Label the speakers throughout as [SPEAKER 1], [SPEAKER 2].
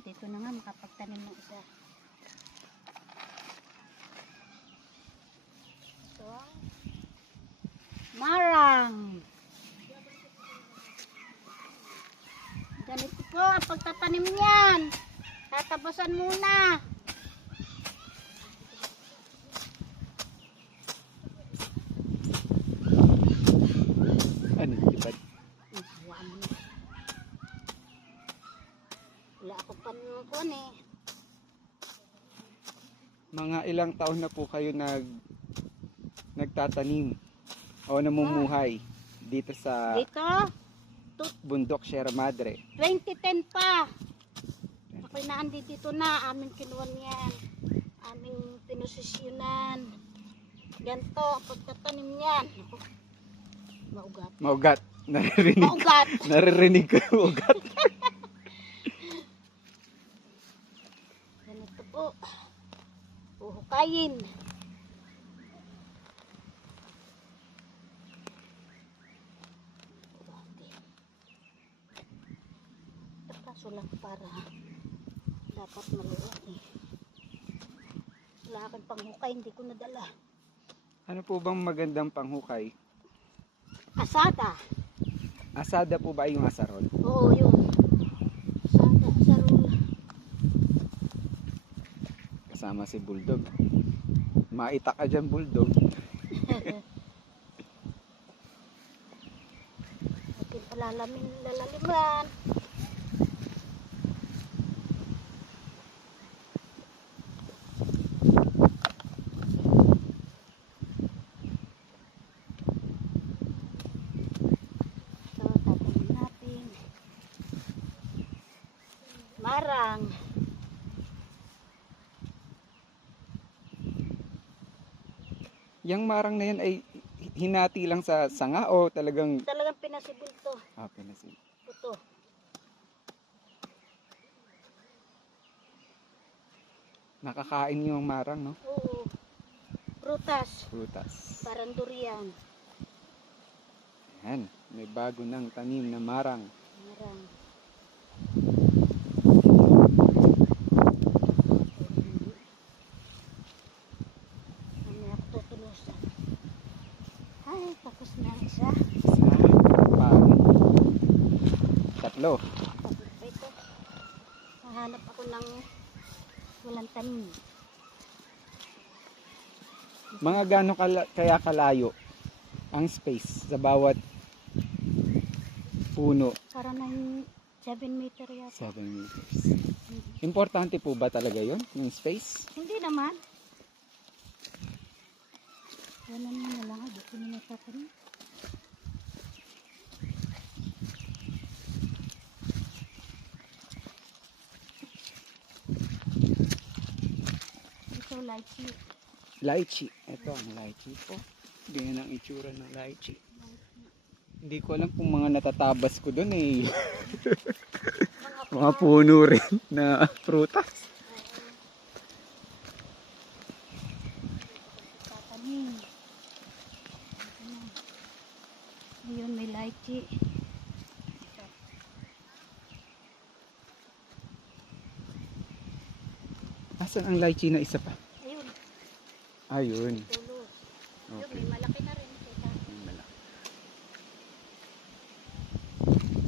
[SPEAKER 1] dito na nga makapagtanim ng isa. Ito ang marang. Ganito po ang pagtatanim niyan. Tatabasan muna.
[SPEAKER 2] Ano, tipad?
[SPEAKER 1] Hmm, hayaan mo na. Wala ako pa kuwan eh.
[SPEAKER 2] Mga ilang taon na po kayo nag nagtatanim o namumuhay dito sa
[SPEAKER 1] Dito,
[SPEAKER 2] bundok Sierra Madre.
[SPEAKER 1] 2010 pa. Ako'y naandi dito na, aming kinuha niyan. Aming pinusisyonan. Ganto, pagtatanim niyan. Ako, maugat.
[SPEAKER 2] Maugat. Naririnig,
[SPEAKER 1] Maugat!
[SPEAKER 2] naririnig ko yung ugat.
[SPEAKER 1] Ganito po. Uhukayin. Kaso lang para dapat maluwag eh. Wala aking panghukay, hindi ko nadala.
[SPEAKER 2] Ano po bang magandang panghukay?
[SPEAKER 1] Asada.
[SPEAKER 2] Asada po ba yung asarol?
[SPEAKER 1] Oo, yun. Asada, asarula.
[SPEAKER 2] Kasama si Bulldog. Maita ka dyan, Bulldog.
[SPEAKER 1] Ating palalamin, lalaliman. Ito, tatanim natin. Marang.
[SPEAKER 2] Yang marang na yan ay hinati lang sa sanga o talagang...
[SPEAKER 1] Talagang pinasibil to.
[SPEAKER 2] Ah, pinasin.
[SPEAKER 1] Ito.
[SPEAKER 2] Nakakain yung marang, no?
[SPEAKER 1] Oo. Prutas.
[SPEAKER 2] Prutas.
[SPEAKER 1] Parang durian.
[SPEAKER 2] Yan. May bago ng tanim na. Marang.
[SPEAKER 1] Mamaya ako tutulusan. Ay, tapos na isa.
[SPEAKER 2] Isa, pang, tatlo.
[SPEAKER 1] Pa ito. Mahanap ako ng walang tanim.
[SPEAKER 2] Mga gano'n kala, kaya kalayo ang space sa bawat puno?
[SPEAKER 1] Para ng 7 meter yata.
[SPEAKER 2] 7 meters. Importante po ba talaga yon yung space?
[SPEAKER 1] Hindi naman. Yan Dito na natatanim. Ito, lychee.
[SPEAKER 2] Lychee. Ito ang lychee po. Ganyan ang itsura ng lychee. Hindi ko alam kung mga natatabas ko doon eh. mga puno rin na prutas.
[SPEAKER 1] Tatanim. Ito na. Ayun. Ito.
[SPEAKER 2] Asan ang lychee na isa pa?
[SPEAKER 1] Ayun,
[SPEAKER 2] Ayun.
[SPEAKER 1] tulos. Yun,
[SPEAKER 2] Okay.
[SPEAKER 1] may malaki na rin.
[SPEAKER 2] Malaki.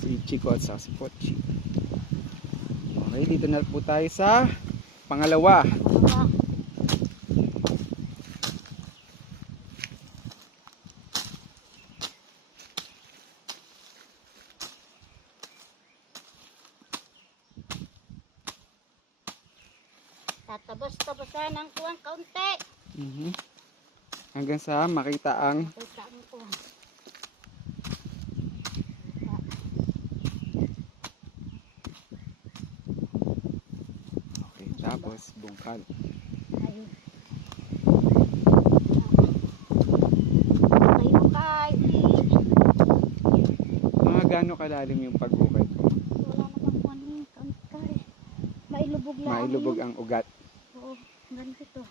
[SPEAKER 2] Si Chico at saka si Pochi. Okay, dito na po tayo sa pangalawa.
[SPEAKER 1] Pangalawa. Tatabas-tabasan ang kuwang kaunti.
[SPEAKER 2] Mhm. Hanggang sa makita ang
[SPEAKER 1] Kita ang kuwang.
[SPEAKER 2] Okay, tapos bungkal.
[SPEAKER 1] Ayun.
[SPEAKER 2] Mga gaano kalalim yung paghukay ko?
[SPEAKER 1] Wala eh. Kaunti. Mailubog lang.
[SPEAKER 2] Mailubog ang ugat.
[SPEAKER 1] Ganito to.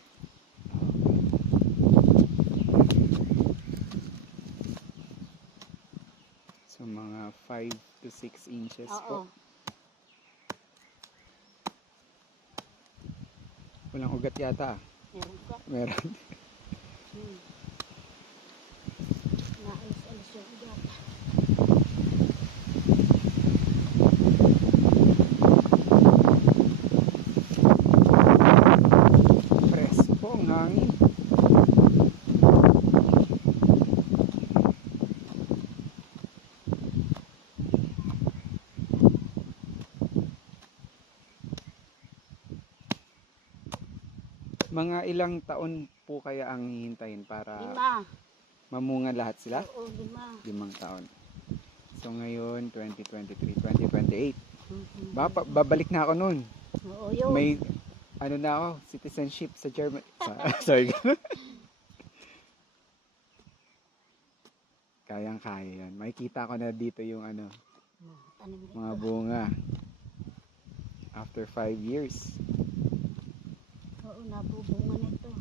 [SPEAKER 2] So mga 5 to 6 inches
[SPEAKER 1] Oo.
[SPEAKER 2] po. Walang ugat yata. ah.
[SPEAKER 1] Meron ka.
[SPEAKER 2] Meron.
[SPEAKER 1] Hmm. Naalis-alis yung ugat.
[SPEAKER 2] Presko ang hangin. Mga ilang taon po kaya ang hihintayin para
[SPEAKER 1] Lima.
[SPEAKER 2] mamunga lahat sila?
[SPEAKER 1] Oo, lima.
[SPEAKER 2] Limang taon. So ngayon, 2023, 2028.
[SPEAKER 1] Mhm.
[SPEAKER 2] Bapa, babalik na ako noon.
[SPEAKER 1] Oo, yun.
[SPEAKER 2] May ano na ako, citizenship sa German. Sa, sorry. Kayang-kaya yan. Makikita ko na dito yung ano,
[SPEAKER 1] Tanim ito.
[SPEAKER 2] mga bunga. After five years.
[SPEAKER 1] Oo, nabubunga nito.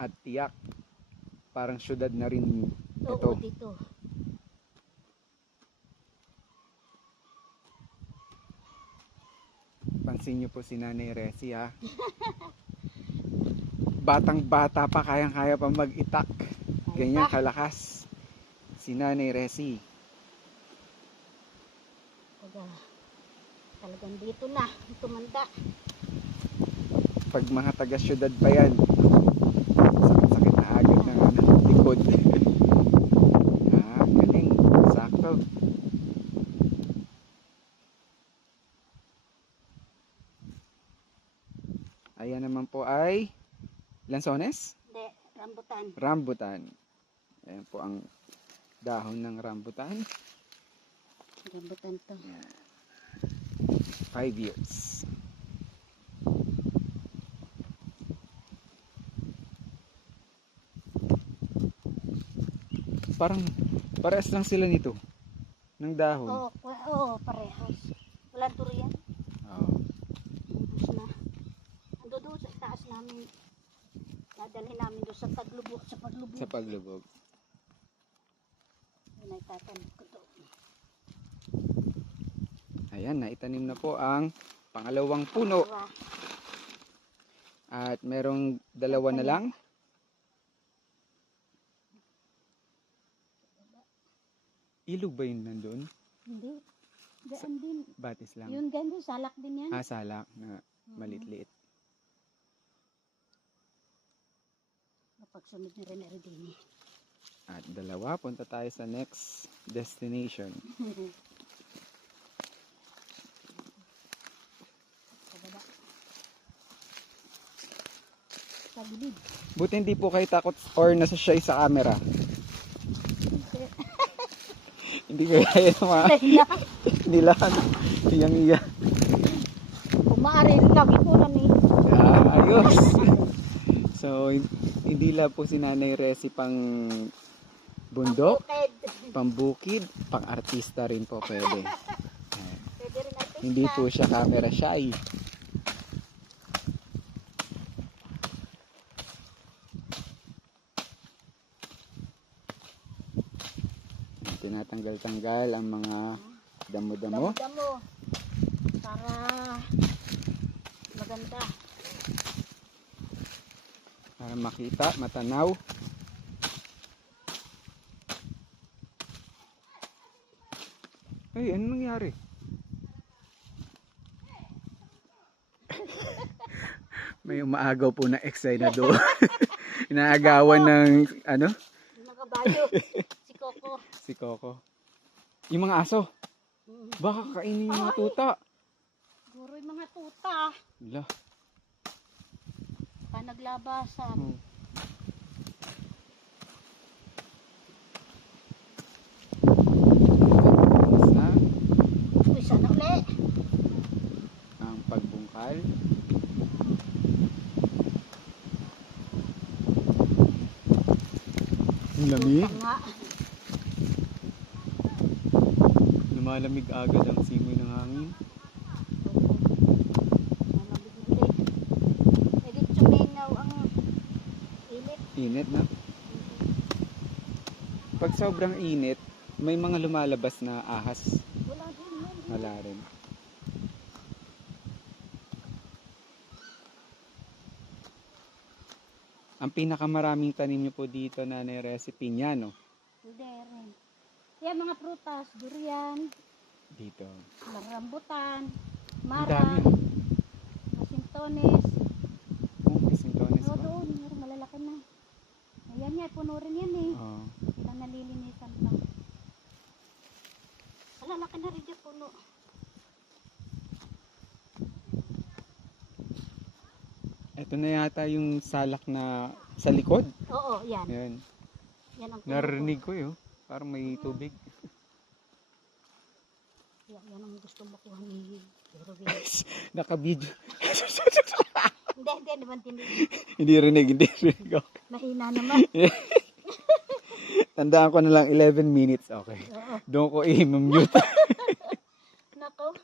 [SPEAKER 2] At tiyak, parang syudad na rin
[SPEAKER 1] Oo,
[SPEAKER 2] ito.
[SPEAKER 1] dito.
[SPEAKER 2] Pansin niyo po si Nanay Resi ha. Batang bata pa, kayang-kaya pa mag-itak. Ganyan kalakas. Si Nanay Resi.
[SPEAKER 1] Taga, talagang dito na tumanda
[SPEAKER 2] pag mga taga syudad pa yan sakit sakit na agad ng ano, likod. Ah galing. Sakto. Ayan naman po ay lansones?
[SPEAKER 1] hindi, rambutan.
[SPEAKER 2] Rambutan. Ayan po ang dahon ng rambutan.
[SPEAKER 1] Rambutan to.
[SPEAKER 2] Yan 5 years. Parang parehas lang sila nito ng dahon.
[SPEAKER 1] Oo, oh, oh, parehas. Wala durian.
[SPEAKER 2] Oo.
[SPEAKER 1] Oh. Na. Ando doon sa taas namin. Dadalhin namin doon sa paglubog. Sa paglubog.
[SPEAKER 2] Sa paglubog.
[SPEAKER 1] Yun ay tatan
[SPEAKER 2] ayan naitanim na po ang pangalawang puno at merong dalawa na lang ilog ba yun nandun?
[SPEAKER 1] Hindi. Daan din.
[SPEAKER 2] batis lang
[SPEAKER 1] Yun ganun, salak din yan.
[SPEAKER 2] ah salak na
[SPEAKER 1] Mhm.
[SPEAKER 2] maliit-liit
[SPEAKER 1] Kapag sunod ni Rene Ardini.
[SPEAKER 2] At dalawa, punta tayo sa next destination.
[SPEAKER 1] Gilid.
[SPEAKER 2] Buti hindi po kayo takot or nasa shy sa camera. hindi ko kaya na mga
[SPEAKER 1] Kaya,
[SPEAKER 2] nilahan. Iyang iya.
[SPEAKER 1] Kumaari rin lagi ko na ni.
[SPEAKER 2] Ah, ayos. so, hin- hindi lang po si Nanay Resi pang bundok,
[SPEAKER 1] Bukid.
[SPEAKER 2] pambukid, pang artista rin po pwede.
[SPEAKER 1] Pwede rin artista.
[SPEAKER 2] hindi po siya camera shy. Tinatanggal-tanggal ang mga damo-damo.
[SPEAKER 1] Damo. Para maganda.
[SPEAKER 2] para makita, matanaw. Ay, ano nangyari? May umaagaw po na exay na doon. Inaagawan ng, ano,
[SPEAKER 1] mga kabayo. si Coco.
[SPEAKER 2] si Coco. Yung mga aso, baka kainin yung mga tuta.
[SPEAKER 1] Siguro yung mga tuta.
[SPEAKER 2] Ala,
[SPEAKER 1] Pa naglabasan.
[SPEAKER 2] oh. Sa
[SPEAKER 1] Uy, sana uli.
[SPEAKER 2] ang pagbungkal. Ang lamig.
[SPEAKER 1] Tuta nga.
[SPEAKER 2] lumalamig agad ang simoy ng hangin.
[SPEAKER 1] Init
[SPEAKER 2] na. Pag sobrang init, may mga lumalabas na ahas.
[SPEAKER 1] Wala
[SPEAKER 2] rin. Ang pinakamaraming tanim niyo po dito na ni recipe niya, no?
[SPEAKER 1] Hindi rin. Yan mga prutas, durian,
[SPEAKER 2] dito.
[SPEAKER 1] rambutan,
[SPEAKER 2] Ang dami.
[SPEAKER 1] masintones.
[SPEAKER 2] Oh, may sintones
[SPEAKER 1] O
[SPEAKER 2] ba?
[SPEAKER 1] doon, meron malalaki na. Ayan yan, puno rin yan eh.
[SPEAKER 2] Oo.
[SPEAKER 1] Ilang nalilinisan pa. Malalaki na rin yung puno.
[SPEAKER 2] Ito na yata yung salak na sa likod.
[SPEAKER 1] Oo, yan.
[SPEAKER 2] Yan.
[SPEAKER 1] Yan ang puno
[SPEAKER 2] Narinig ko yun. Parang may tubig.
[SPEAKER 1] Yan, ang gusto makuha ni Jerwin.
[SPEAKER 2] Nakabidyo.
[SPEAKER 1] hindi, hindi naman tinig.
[SPEAKER 2] hindi rinig, hindi rinig ako.
[SPEAKER 1] Mahina naman.
[SPEAKER 2] Tandaan ko na lang 11 minutes. Okay.
[SPEAKER 1] Oo.
[SPEAKER 2] Doon ko i-mute.
[SPEAKER 1] Nako.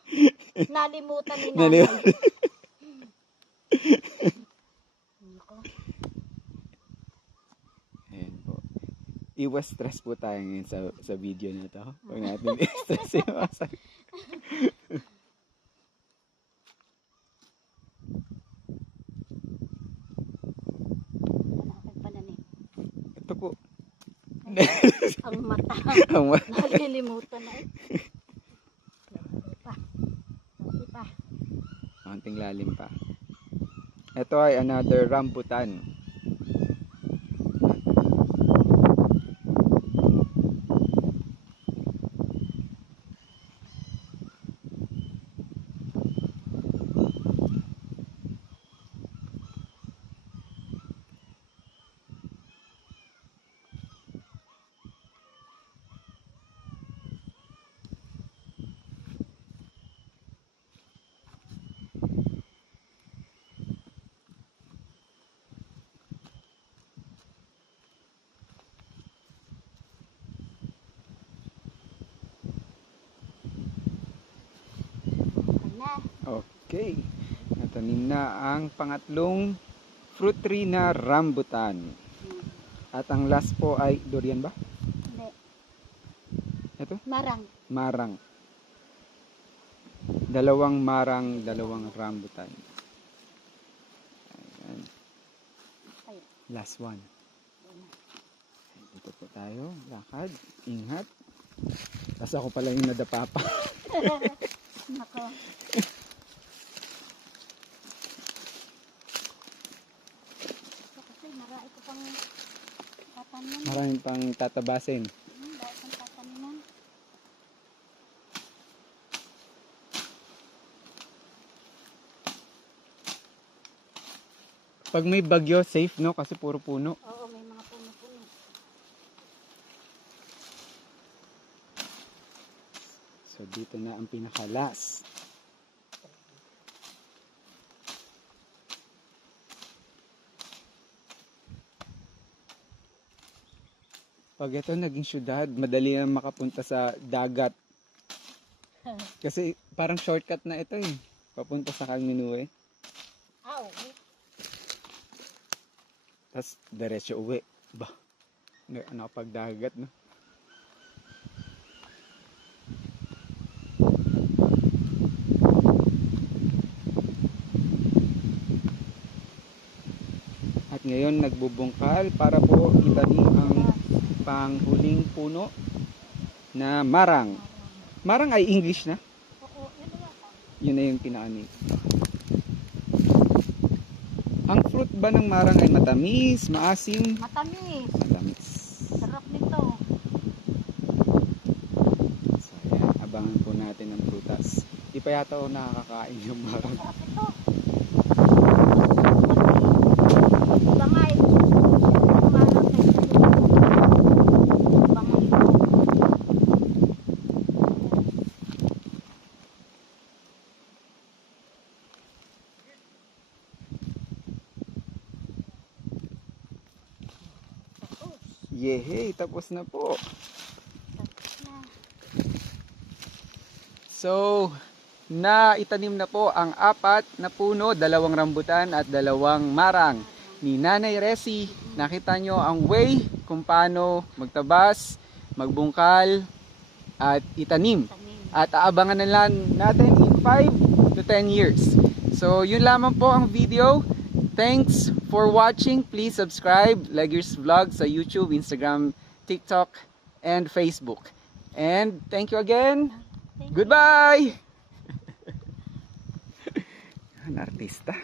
[SPEAKER 1] Nalimutan ni nanay. Nako.
[SPEAKER 2] Ayan po. Iwas stress po tayo ngayon sa, sa video na to. Huwag natin i-stress yung mga sarili.
[SPEAKER 1] Ano aking pananim?
[SPEAKER 2] Ito po.
[SPEAKER 1] Ang mata.
[SPEAKER 2] Ang wa-
[SPEAKER 1] Nalilimutan na eh. Pa. Pa.
[SPEAKER 2] Konting lalim pa. Ito ay another rambutan.
[SPEAKER 1] Ayan na.
[SPEAKER 2] Okay. Natanim na ang pangatlong fruit tree na rambutan. At ang last po ay durian ba?
[SPEAKER 1] Hindi.
[SPEAKER 2] Ito?
[SPEAKER 1] Marang.
[SPEAKER 2] Marang. Dalawang marang, dalawang rambutan. Ayan. Last one. Dito po tayo. Lakad. Ingat. Tapos ako pala yung nadapa pa.
[SPEAKER 1] Nako. Ito kasi marami ko pang tatanim.
[SPEAKER 2] Maraming pang tatabasin.
[SPEAKER 1] Hmm, dahil pang tataniman.
[SPEAKER 2] Pag may bagyo, safe no? Kasi puro puno.
[SPEAKER 1] Oo, may mga puno-puno.
[SPEAKER 2] So dito na ang pinakalas. Pag ito naging syudad, madali na makapunta sa dagat. Kasi parang shortcut na ito eh. Papunta sa Calminue.
[SPEAKER 1] Aw,
[SPEAKER 2] Tapos diretso uwi. Ba? Nakapagdagat no? Ngayon nagbubungkal para po itanim ang panghuling puno na marang. Marang ay English na.
[SPEAKER 1] yun na
[SPEAKER 2] yung pinaani. Ang fruit ba ng marang ay matamis, maasim?
[SPEAKER 1] Matamis.
[SPEAKER 2] Matamis.
[SPEAKER 1] Sarap nito.
[SPEAKER 2] So, ayan, abangan po natin ang prutas. Di pa yata ako nakakakain yung marang.
[SPEAKER 1] Sarap ito. Tapos
[SPEAKER 2] na po. So, na itanim na po ang apat na puno, dalawang rambutan at dalawang marang ni Nanay Resi. Nakita nyo ang way kung paano magtabas, magbungkal, at itanim.
[SPEAKER 1] Tanim.
[SPEAKER 2] At aabangan na lang natin in 5 to 10 years. So, yun lamang po ang video. Thanks for watching. Please subscribe Legger's Vlog sa YouTube, Instagram, TikTok, and Facebook. And thank you again.
[SPEAKER 1] Thank.
[SPEAKER 2] Goodbye! An artista.